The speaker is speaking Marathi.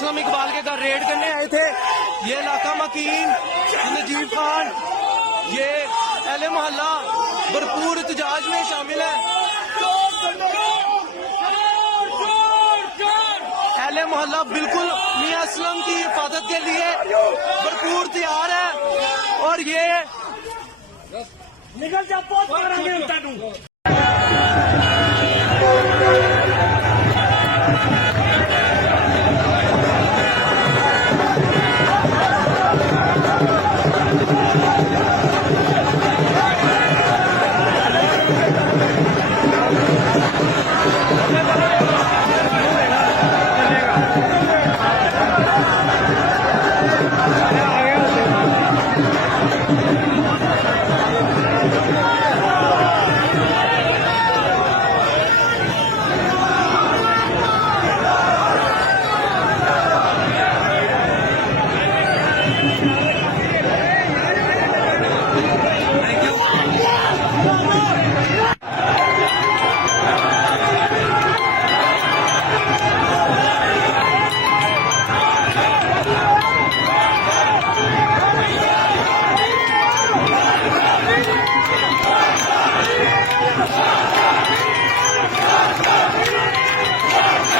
असलम इकबाल के घर रेड करने आए थे। ये इलाका मकीन, नजीब खान, ये अहले मोहल्ला भरपूर एहतजाज में शामिल है। अहले मोहल्ला बिल्कुल मियां असलम की हिफाजत के लिए भरपूर तैयार है। और ये निकल जा